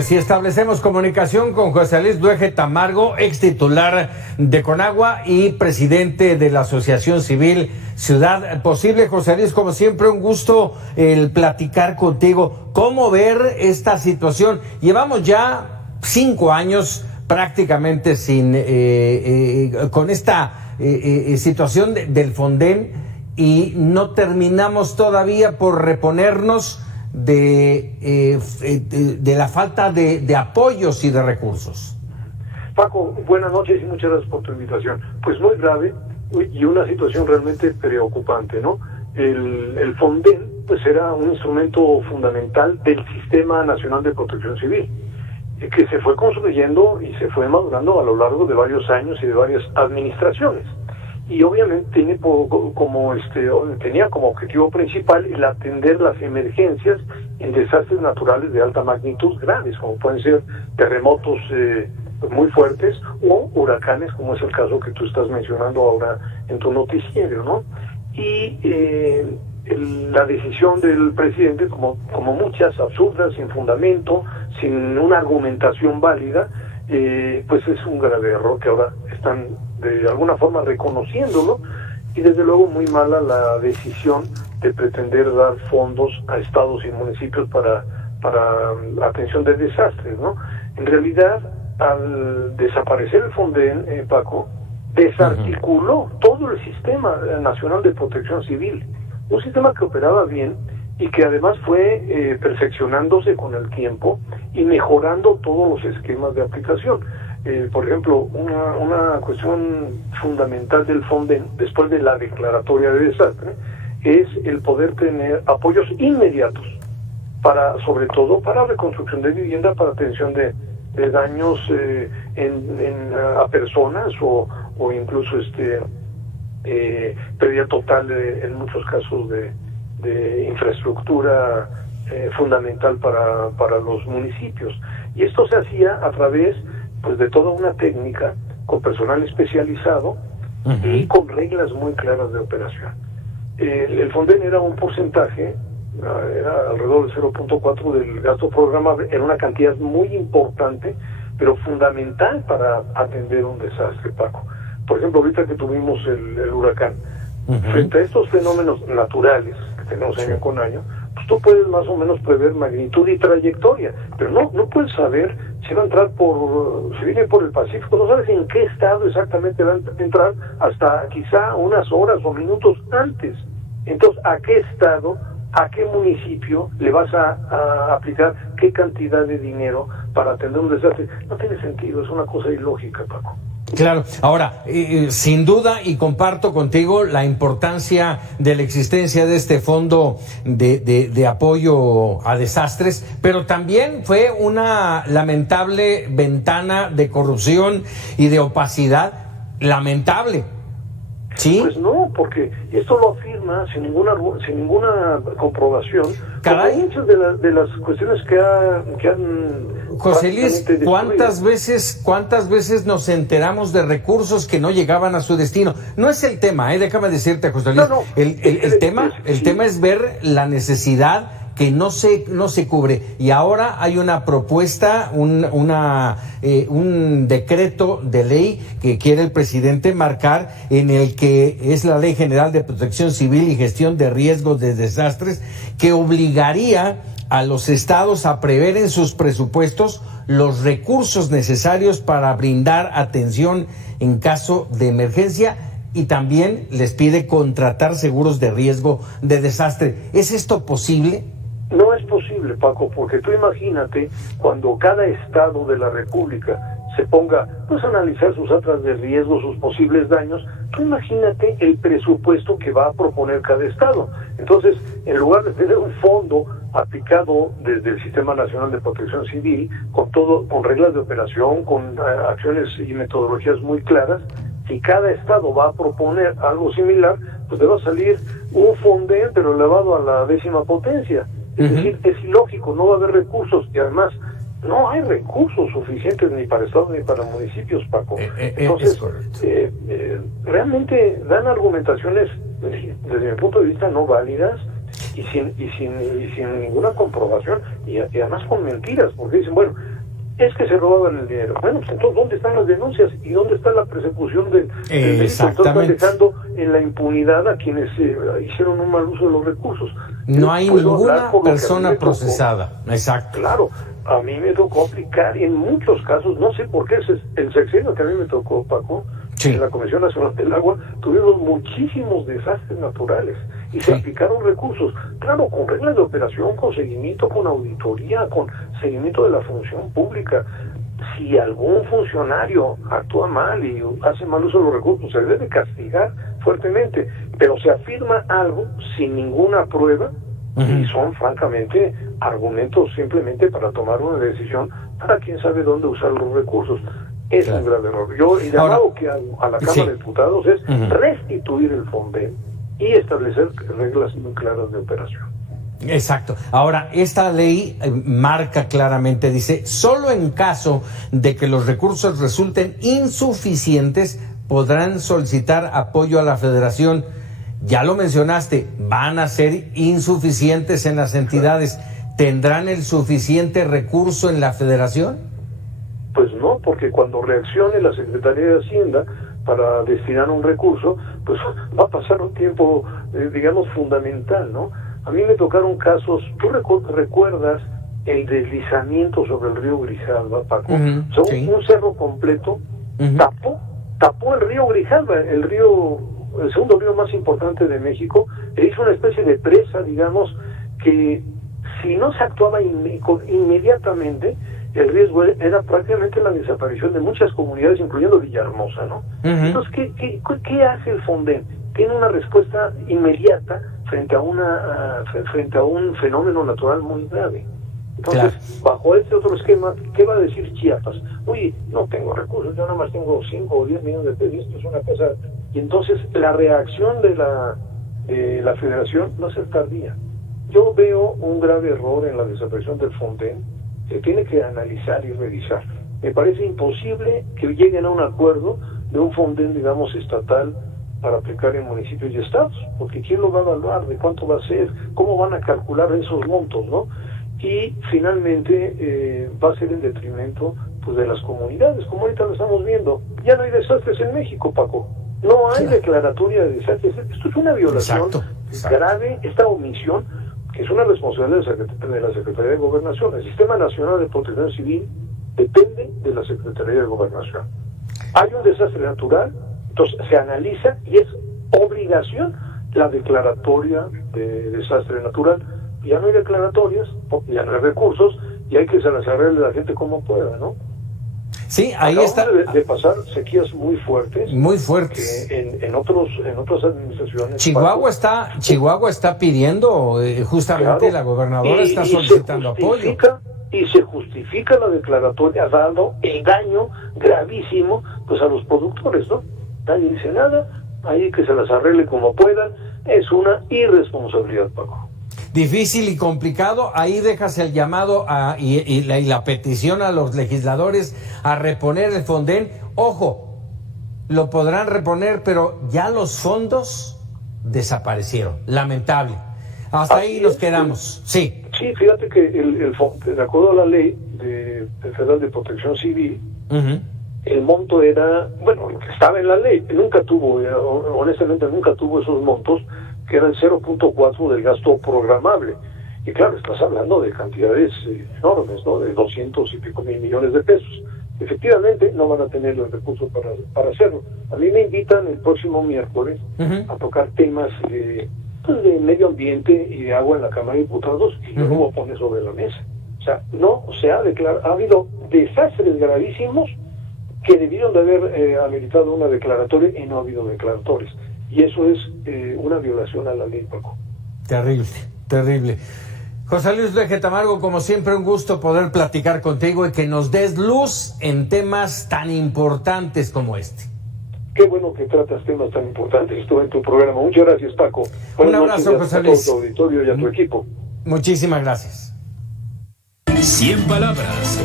Si establecemos comunicación con José Luis Dueje Tamargo, ex titular de Conagua y presidente de la Asociación Civil Ciudad Posible. José Luis, como siempre, un gusto el platicar contigo. ¿Cómo ver esta situación? Llevamos ya 5 años prácticamente con esta situación del Fonden y no terminamos todavía por reponernos de la falta de apoyos y de recursos. Paco, buenas noches y muchas gracias por tu invitación. Pues muy grave y una situación realmente preocupante, ¿no? El Fonden pues era un instrumento fundamental del Sistema Nacional de Protección Civil, que se fue construyendo y se fue madurando a lo largo de varios años y de varias administraciones. Y obviamente tenía como objetivo principal el atender las emergencias en desastres naturales de alta magnitud graves, como pueden ser terremotos muy fuertes o huracanes, como es el caso que tú estás mencionando ahora en tu noticiero, ¿no? Y la decisión del presidente, como muchas absurdas, sin fundamento, sin una argumentación válida, pues es un grave error que ahora están de alguna forma reconociéndolo, y desde luego muy mala la decisión de pretender dar fondos a estados y municipios para la atención de desastres, ¿no? En realidad, al desaparecer el Fonden, Paco, desarticuló todo el Sistema Nacional de Protección Civil, un sistema que operaba bien y que además fue perfeccionándose con el tiempo y mejorando todos los esquemas de aplicación. Por ejemplo, una cuestión fundamental del Fonden, después de la declaratoria de desastre, es el poder tener apoyos inmediatos, sobre todo para reconstrucción de vivienda, para atención de daños a personas o incluso pérdida total en muchos casos de infraestructura fundamental para los municipios. Y esto se hacía a través pues de toda una técnica con personal especializado y con reglas muy claras de operación. El Fonden era un porcentaje, era alrededor del 0.4 del gasto programable, era una cantidad muy importante, pero fundamental para atender un desastre, Paco. Por ejemplo, ahorita que tuvimos el huracán, frente a estos fenómenos naturales que tenemos año con año, pues tú puedes más o menos prever magnitud y trayectoria, pero no puedes saber si va a entrar si viene por el Pacífico, no sabes en qué estado exactamente va a entrar hasta quizá unas horas o minutos antes. Entonces, ¿a qué estado, a qué municipio le vas a aplicar qué cantidad de dinero para atender un desastre? No tiene sentido, es una cosa ilógica, Paco. Claro. Ahora, sin duda, y comparto contigo la importancia de la existencia de este fondo de apoyo a desastres, pero también fue una lamentable ventana de corrupción y de opacidad, lamentable. ¿Sí? Pues no, porque esto lo afirma sin ninguna comprobación. Caray. Muchas de las cuestiones que han José Luis, ¿cuántas veces nos enteramos de recursos que no llegaban a su destino? No es el tema, déjame decirte, José Luis. No. El tema es ver la necesidad que no se cubre, y ahora hay una propuesta, un decreto de ley que quiere el presidente marcar, en el que es la Ley General de Protección Civil y Gestión de Riesgos de Desastres, que obligaría a los estados a prever en sus presupuestos los recursos necesarios para brindar atención en caso de emergencia, y también les pide contratar seguros de riesgo de desastre. ¿Es esto posible? No es posible, Paco, porque tú imagínate cuando cada estado de la República se ponga pues a analizar sus atlas de riesgo, sus posibles daños. Tú imagínate el presupuesto que va a proponer cada estado. Entonces, en lugar de tener un fondo aplicado desde el Sistema Nacional de Protección Civil, con reglas de operación, con acciones y metodologías muy claras, si cada estado va a proponer algo similar, pues le va a salir un Fonden, pero elevado a la 10ª potencia. Es decir, es ilógico, no va a haber recursos, y además no hay recursos suficientes ni para estados ni para municipios, Paco. Entonces, realmente dan argumentaciones, desde mi punto de vista, no válidas, sin ninguna comprobación y además con mentiras, porque dicen, bueno, es que se robaban el dinero. Bueno, pues entonces, ¿dónde están las denuncias? ¿Y dónde está la persecución del delito? Entonces están dejando en la impunidad a quienes hicieron un mal uso de los recursos. No hay ninguna persona procesada. Exacto. Claro, a mí me tocó aplicar en muchos casos, no sé por qué, el sexenio que a mí me tocó, Paco, sí, en la Comisión Nacional del Agua, tuvimos muchísimos desastres naturales y se aplicaron recursos, claro, con reglas de operación, con seguimiento, con auditoría, con seguimiento de la función pública. Si algún funcionario actúa mal y hace mal uso de los recursos, se debe castigar fuertemente, pero se afirma algo sin ninguna prueba y son francamente argumentos simplemente para tomar una decisión para quién sabe dónde usar los recursos. Es un grave error. Yo el llamado que hago a la Cámara de Diputados es restituir el Fonden y establecer reglas muy claras de operación. Exacto. Ahora, esta ley marca claramente, dice, solo en caso de que los recursos resulten insuficientes, podrán solicitar apoyo a la Federación. Ya lo mencionaste, van a ser insuficientes en las entidades. ¿Tendrán el suficiente recurso en la Federación? Pues no, porque cuando reaccione la Secretaría de Hacienda para destinar un recurso, pues va a pasar un tiempo, digamos, fundamental, ¿no? A mí me tocaron casos, ¿tú recuerdas el deslizamiento sobre el río Grijalva, Paco? O sea, un cerro completo tapó el río Grijalva, el segundo río más importante de México, e hizo una especie de presa, digamos, que si no se actuaba inmediatamente, el riesgo era prácticamente la desaparición de muchas comunidades, incluyendo Villahermosa, ¿no? Entonces, ¿qué hace el Fonden? Tiene una respuesta inmediata frente a un fenómeno natural muy grave. Entonces, bajo este otro esquema, ¿qué va a decir Chiapas? Oye, no tengo recursos, yo nada más tengo 5 o 10 millones de pesos, esto es una cosa... Y entonces la reacción de la Federación va a ser tardía. Yo veo un grave error en la desaparición del Fonden, se tiene que analizar y revisar. Me parece imposible que lleguen a un acuerdo de un Fonden, digamos, estatal para aplicar en municipios y estados, porque ¿quién lo va a evaluar? ¿De cuánto va a ser? ¿Cómo van a calcular esos montos, no? Y finalmente va a ser en detrimento pues de las comunidades, como ahorita lo estamos viendo. Ya no hay desastres en México, Paco. No hay declaratoria de desastres. Esto es una violación grave, esta omisión, que es una responsabilidad de la Secretaría de Gobernación. El Sistema Nacional de Protección Civil depende de la Secretaría de Gobernación. Hay un desastre natural, entonces se analiza y es obligación la declaratoria de desastre natural. Ya no hay declaratorias, ya no hay recursos, y hay que se las arregle a la gente como pueda, ¿no? Sí, ahí está. De pasar sequías muy fuertes. Muy fuertes. En otras administraciones. Chihuahua está pidiendo, justamente la gobernadora está solicitando apoyo. Y se justifica la declaratoria dando el daño gravísimo pues a los productores, ¿no? Nadie dice nada, ahí que se las arregle como puedan, es una irresponsabilidad, Paco. Difícil y complicado, ahí dejas el llamado y la petición a los legisladores a reponer el Fonden. Ojo, lo podrán reponer, pero ya los fondos desaparecieron, lamentable. Hasta ahí nos quedamos, sí. Sí, fíjate que el Fonden, de acuerdo a la ley federal de protección civil, el monto era, bueno, lo que estaba en la ley, honestamente nunca tuvo esos montos, que era el 0.4 del gasto programable. Y claro, estás hablando de cantidades enormes, ¿no? De 200 y pico mil millones de pesos. Efectivamente, no van a tener los recursos para hacerlo. A mí me invitan el próximo miércoles a tocar temas de medio ambiente y de agua en la Cámara de Diputados, y yo lo voy a poner sobre la mesa. O sea, no se ha declarado, ha habido desastres gravísimos que debieron de haber ameritado una declaratoria y no ha habido declaratorias. Y eso es una violación a la ley, Paco. Terrible, terrible. José Luis Dueje Tamargo, como siempre, un gusto poder platicar contigo y que nos des luz en temas tan importantes como este. Qué bueno que tratas temas tan importantes. Estuve en tu programa. Muchas gracias, Paco. Un abrazo, José Luis. A todo tu auditorio y a tu equipo. Muchísimas gracias. 100 palabras.